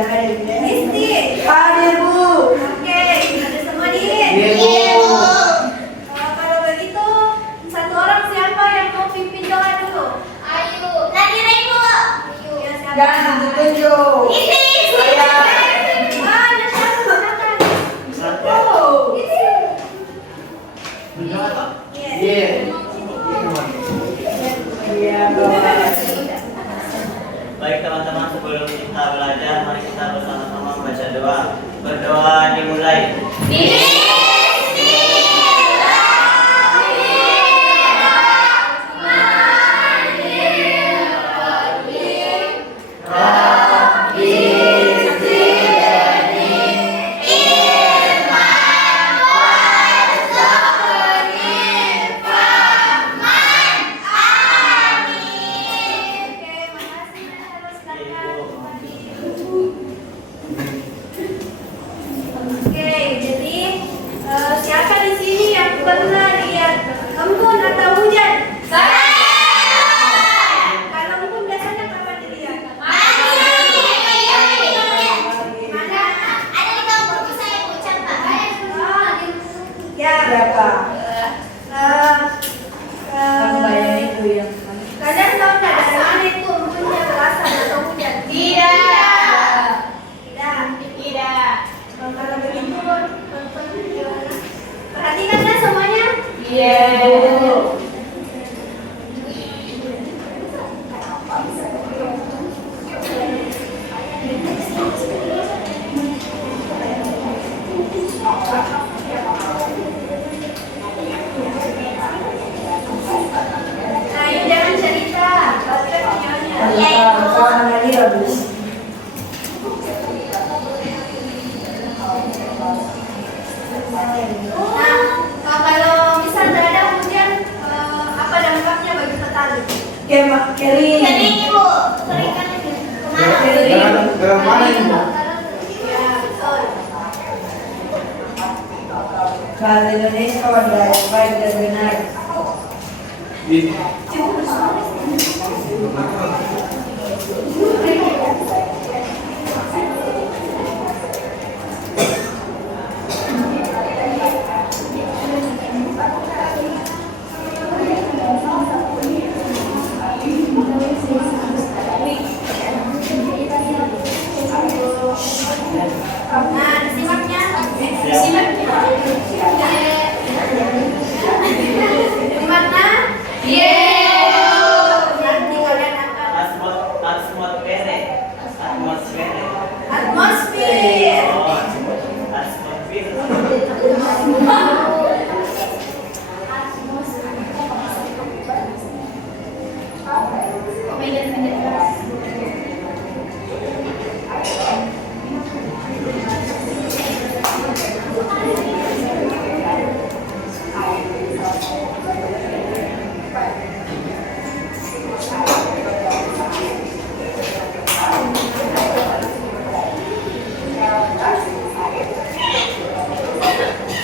tidak hadir. Misti. Hadir, Bu. Oke, ada semua nih. Iya, Bu. Kalau begitu, satu orang siapa yang mau pimpin doa dulu? Ayu. Nadira Ibu. Ayu. Ya, siapa? Jangan ditunjuk. Isi. Saya. Ada siapa? Silakan. Oh. Yes. Iya. Iya, Bu. Baik teman-teman, sebelum kita belajar, mari kita bersama-sama membaca doa. Berdoa dimulai. Oke, makasih. Silakan. Oke, jadi siapa di sini yang pernah lihat embun atau hujan? Kalau embun biasanya kapan dilihat? Mana? Ada di kampung saya ucap Pak. Ya. Siapa? Eh, Bayang itu yang Kalian tahu nggak dari mana itu embunnya berasal atau hujan? Tidak. Tidak. Kalau begitu, perhatikan ya semuanya. Iya, Bu. Nah, yuk jangan cerita. Bapak videonya. Kawan lagi habis. Nah, kalau misal tidak ada hujan, apa dampaknya bagi petani? Kering. Kering Ibu. Keringkan aja. Kemarau. Ke mana ini, Bu? Ya, betul. Bahasa Indonesia ada yang baik dan benar. Nah, disimaknya. Gimana? Nanti kalian akan Atmosfer. atmosfer. Oh, atmosfer.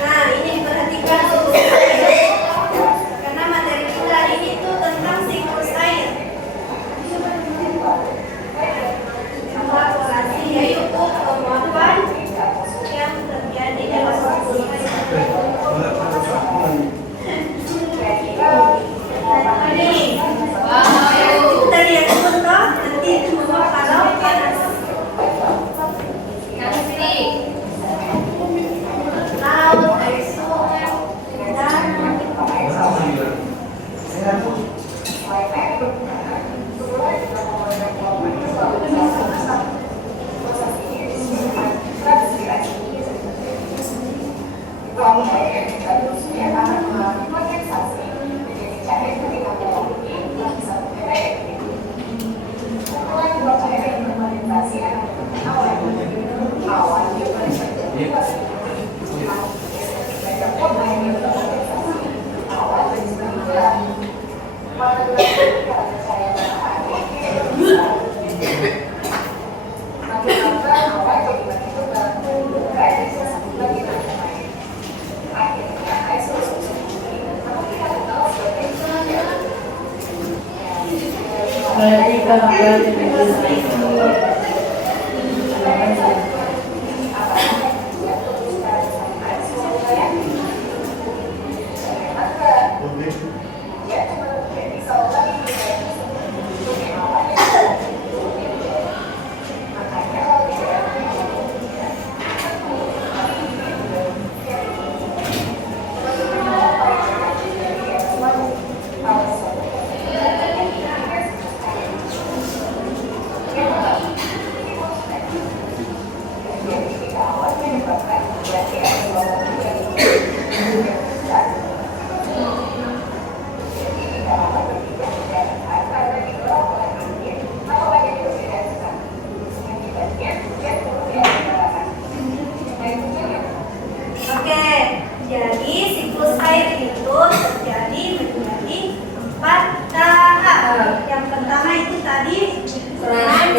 Nah, ini diperhatikan tuh. Karena materi kita ini tuh tentang siklus air. Evaporasi yaitu penguapan yang terjadi dalam siklus air. Ini, kita lihat contoh nanti itu menguap kalau panas. Laut, air sungai, dan Perhatikan apa yang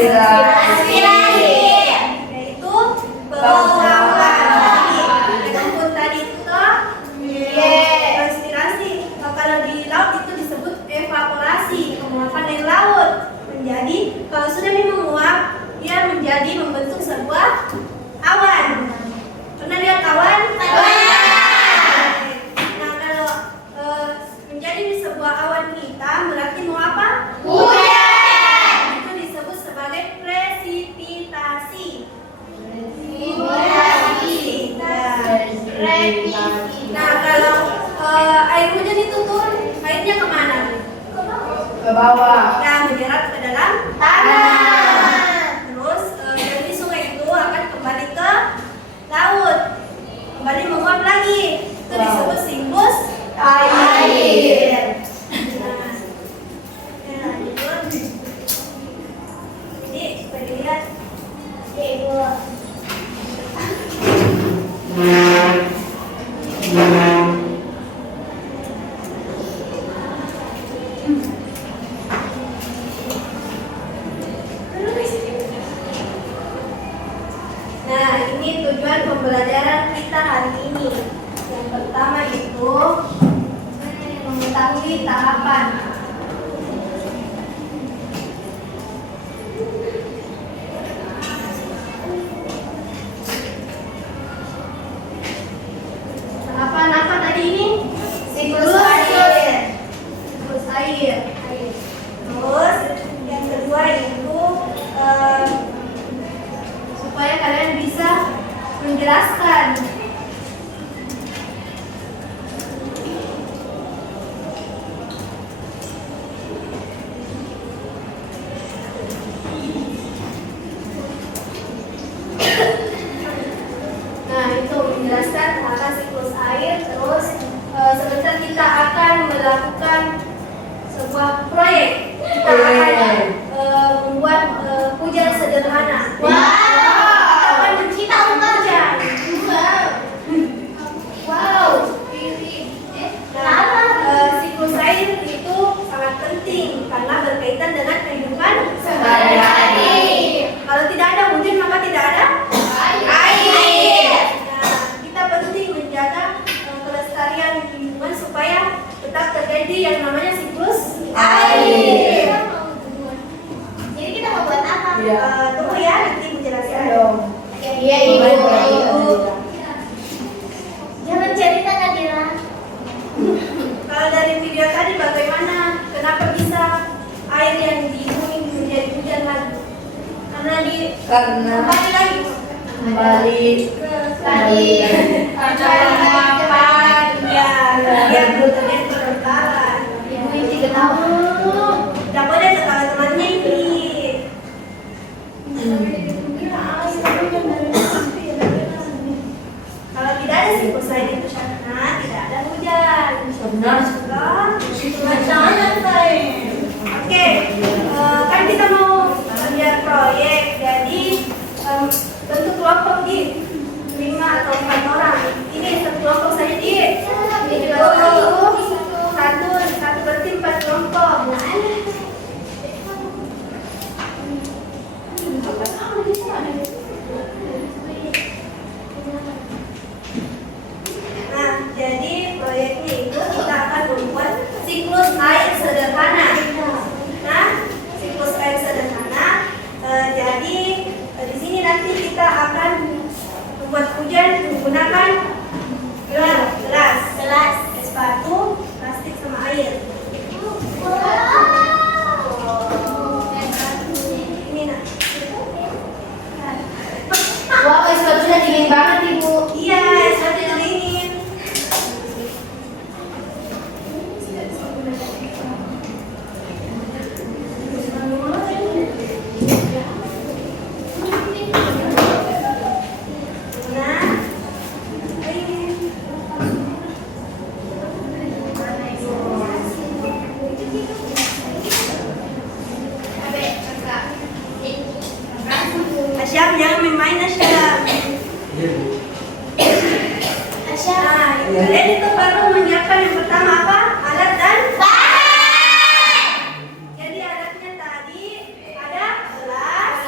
Aspirasi. Yaitu pengawasan. Walaupun tadi itu transpirasi. Kalau di laut itu disebut evaporasi, penguapan air laut. Menjadi kalau sudah menguap, dia menjadi membentuk sebuah awan. Pernah lihat awan? Nah, kalau menjadi sebuah awan hitam berarti mau apa? Hujan. Itu disebut sebagai presipitasi. Nah, kalau air hujan itu turun, airnya kemana? Ke bawah. Ya, menyerat ke dalam tanah. Terus dari sungai itu akan kembali ke laut, kembali menguap lagi. Itu disebut siklus air. Nah, ya, lanjut. Jadi, boleh lihat. Nah, ini tujuan pembelajaran kita hari ini. Yang pertama itu mengetahui tahapan. Tahapan apa tadi ini? Siklus air. Siklus air. Terus yang kedua itu supaya kalian bisa menjelaskan. Nah, itu menjelaskan tentang siklus air. Terus sebentar kita akan melakukan sebuah proyek. Kita akan membuat hujan sederhana. Kita akan menciptakan hujan. Wow. Nah, siklus air itu sangat penting karena berkaitan dengan kehidupan sehari-hari. Kalau tidak ada hujan maka tidak ada air. Nah, kita penting menjaga kelestarian lingkungan supaya tetap terjadi yang namanya siklus air. Jadi kita mau buat apa? Tunggu ya, nanti menjelaskan. Iya, Ibu. Jangan cerita Nadira. Kalau dari video tadi bagaimana? Kenapa bisa air yang di bumi menjadi hujan lagi? Karena kembali lagi ke tadi penguapan yang terjadi perkembangan. Ibu ini ketawa. Tidak boleh ketawa temannya ini. Kalau tidak ada siklus air itu sana tidak ada hujan. Oke, kan kita mau kerja proyek, jadi bentuk kelompok di 5 atau 4 orang. Ini satu kelompok saja di. Ini juga satu berarti 4 kelompok. Nah, jadi proyeknya itu kita akan membuat siklus air sederhana. Nah, siklus air sederhana. Jadi di sini nanti kita akan membuat hujan menggunakan gelas, es batu, plastik sama air. Ini nak. Wow, es batunya dingin banget, Ibu. Iya, es batu dingin. Asyam, jangan main-main Asyam. Nah, kalian itu baru menyiapkan yang pertama apa? Alat dan bahan. Jadi alatnya tadi ada gelas,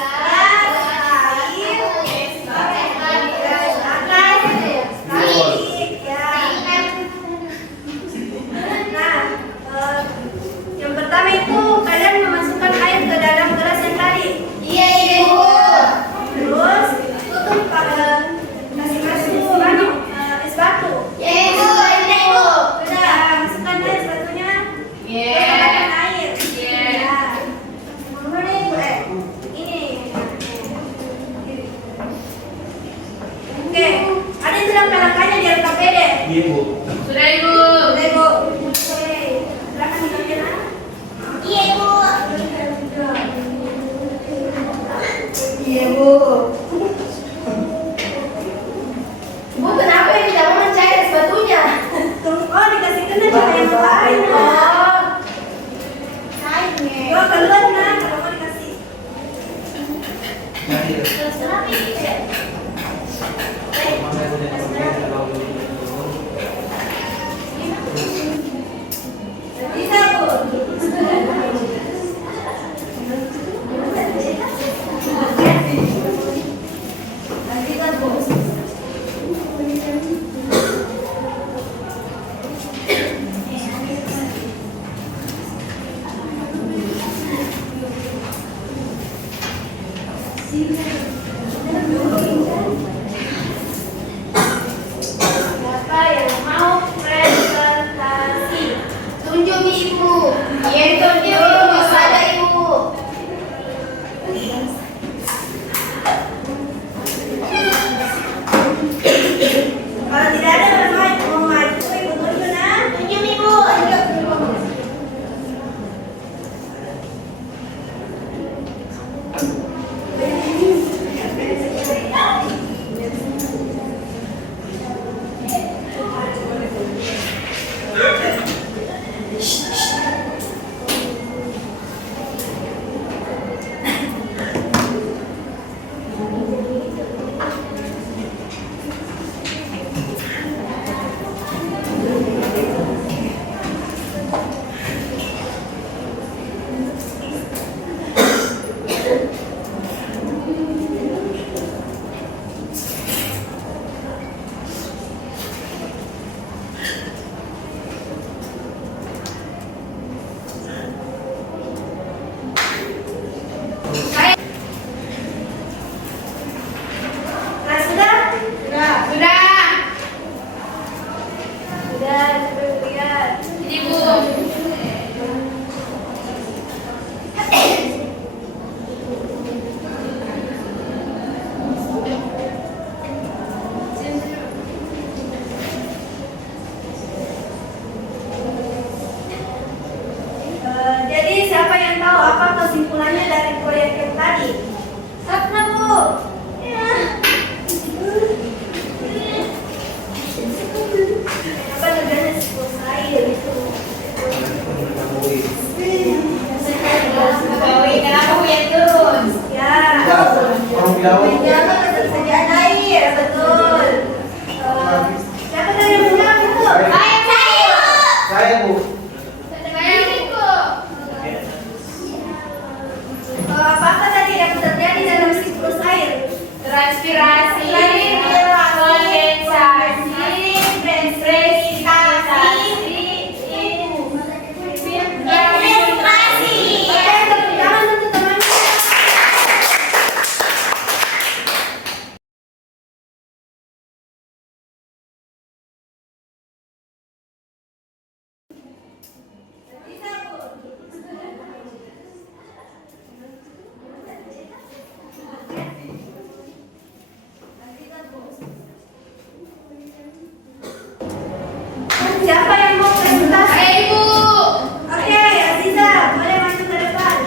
Yo keluar nah, kalau mau dikasih. Bisa Bu. Siapa yang mau presentasi? Tunjuk ibu. Iya, tunjuk ibu. Ada ibu. Kalau tidak ada yang mau maju, ibu tunjuk nah. Tunjuk ibu. Tunjuk ibu. Nah, sudah? Sudah. Sudah, lihat. Ibu. Jadi siapa yang tahu apa kesimpulannya dari proyek yang tadi? Sapna Bu. Ya. Apa tujuannya selesai gitu? Kenapa Bu yang turun? Ya. Orang Menjaga ketersediaan air, betul. Siapa tadi yang bilang itu? Saya Bu. Apa-apa tadi yang terjadi dalam siklus air? Transpirasi, kondensasi, presipitasasi, infiltrasi. Oke, tepuk tangan untuk temannya. Bisa, Bu. Siapa yang mau presentasi? Ibu. Oke, Aziza, boleh maju ke depan.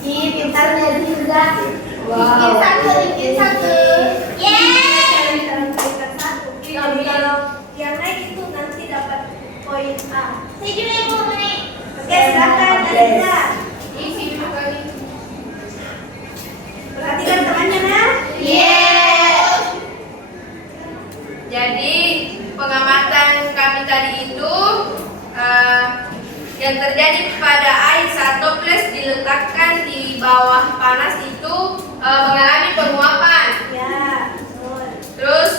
Ih, pintarnya juga. Bikin satu. Yeay. Peringkat satu. Kalau yang naik itu nanti dapat poin A. Setuju ibu nih. Oke, silakan Aziza. Isi dulu kali. Perhatikan temannya, nah. Jadi pengamatan kami tadi itu yang terjadi pada air saat toples diletakkan di bawah panas itu mengalami penguapan. Ya, betul. Terus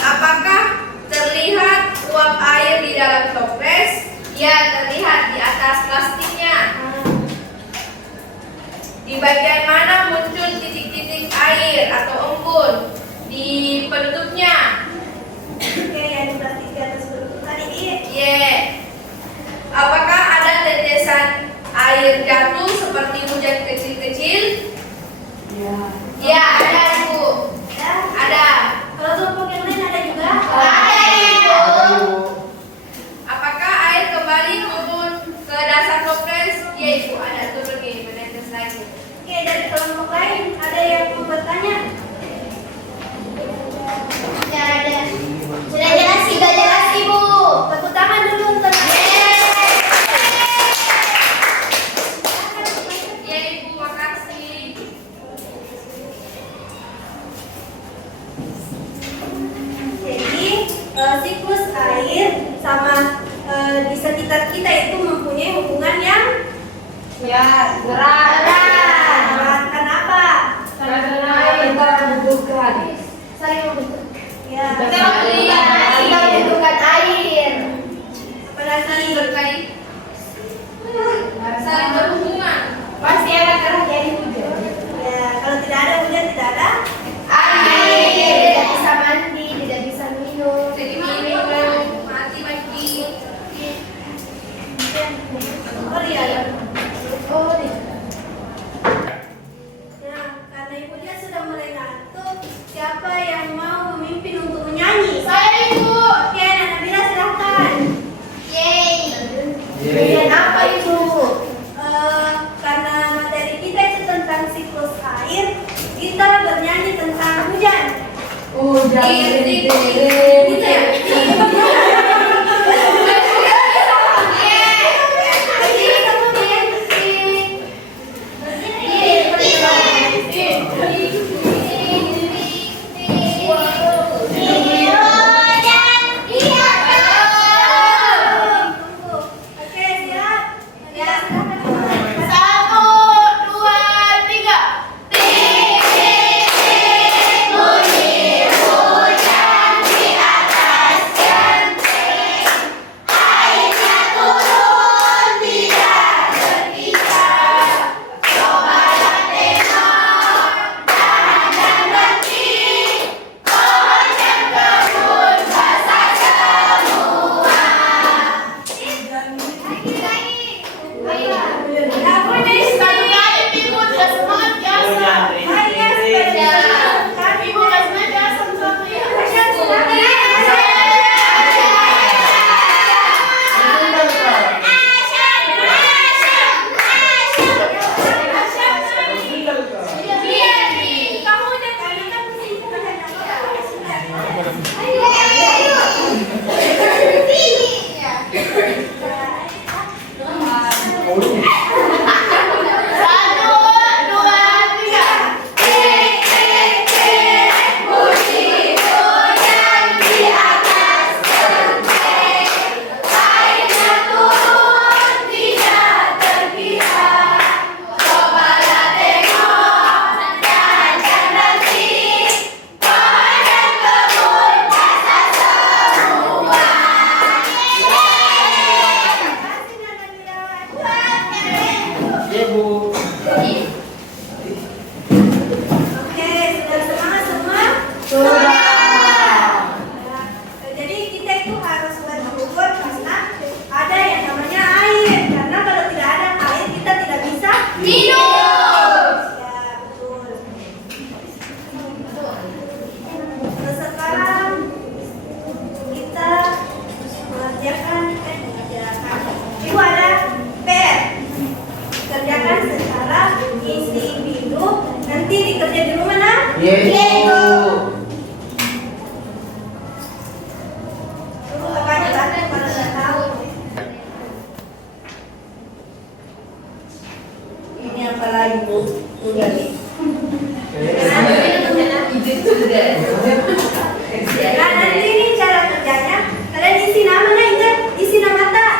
apakah terlihat uap air di dalam toples? Ya, terlihat di atas plastiknya. Di bagian mana muncul titik-titik air atau embun? Di penutupnya. Oke, yang di plastik di atas bentuk tadi Yeah. Apakah ada tetesan air jatuh seperti hujan kecil-kecil? Ya, ada Ibu. ya. Ada. Kalau kelompok yang lain ada juga? Ada Ibu. Ada Ibu. Apakah air kembali turun ke dasar toples? Ya Ibu, ada turun nih, menetes lagi. Oke, dari kelompok lain ada yang mau bertanya? Sudah ada. Sudah jelas ibu. Tepuk tangan dulu untuk Ya, Karena apa? karena kita membutuhkan. Ya. Kita membutuhkan air. Apalagi Berkait saling berhubungan. Pasti akan terjadi hujan. ya, kalau tidak ada hujan tidak ada. Air tidak bisa mandi, tidak bisa minum. Jadi minum mati lagi. Oh iya. Oh, iya. Nah, karena ibu dia sudah mulai ngantuk, siapa yang mau memimpin untuk menyanyi? Saya Ibu. Oke, Nabila silahkan. Yeay. Yeay. Dan apa Ibu? Karena materi kita itu tentang siklus air, kita bernyanyi tentang hujan. Hujan Gitu ya? Jadi kamu Oke, siap? Ya, silakan. 1, 2, 3. Satu kali Ibu udah semangat ya. Hujan rintik-rintik. Ibu udah semangat ya satu-satu ya. Satu, dua, tiga. Ibu. Oke, sudah semangat semua? Jadi kita itu harus bersyukur karena ada yang namanya air. Karena kalau tidak ada air kita tidak bisa Minum. Ya, betul. Terus sekarang kita mengerjakan Ibu ada PR. Kerjakan secara individu. Nanti dikerja di rumah nah. Yeay, Bu. Dulu kakaknya bantu kalau nggak tahu. Ini apa lagi, Bu? Udah nih. Nah, nanti ini cara kerjanya. Kalian isi nama nah, ingat isi nama tak?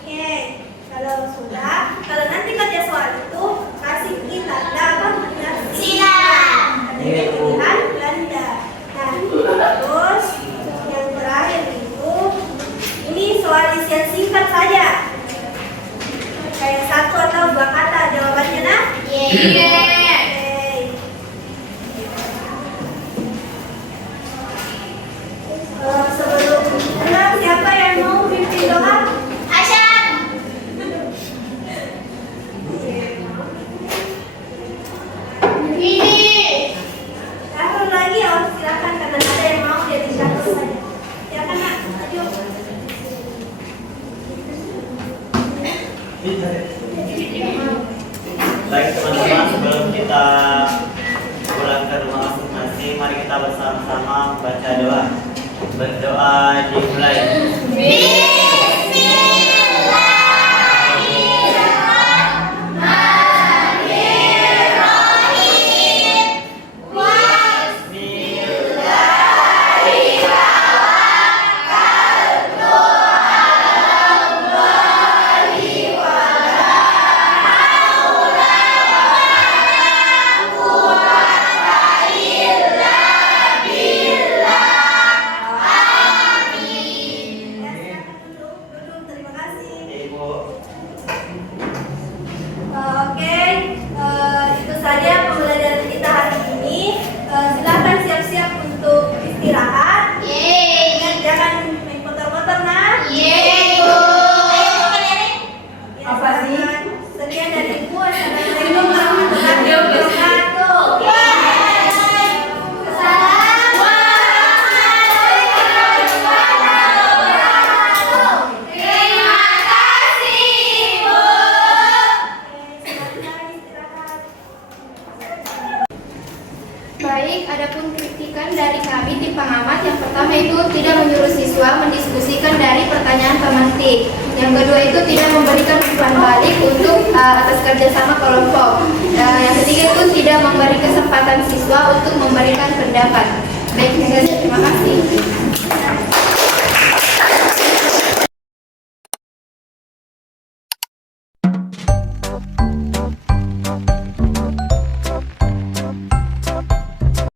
Oke, kalau sudah, kalau nanti kerja soal itu kasih kita apa? Silang. Ada pilihan ganda. Nah, terus yang terakhir itu ini soal isian singkat saja. Kayak 1 atau 2 kata jawabannya nah. Yeay. Oke. Sebelum pulang, siapa yang mau pimpin doa? Asyam. Ini. Taruh lagi ya, silakan karena ada yang mau jadi satu saja. Silakan nak, ayo. Baik teman-teman, sebelum kita pulang ke rumah masing-masing, mari kita bersama-sama membaca doa. Berdoa dimulai. Bismillahirrahmanirrahim. dari kami tim pengamat. Yang pertama itu tidak menyuruh siswa mendiskusikan dari pertanyaan pemantik. Yang kedua itu tidak memberikan umpan balik untuk atas kerjasama kelompok. Yang ketiga itu tidak memberi kesempatan siswa untuk memberikan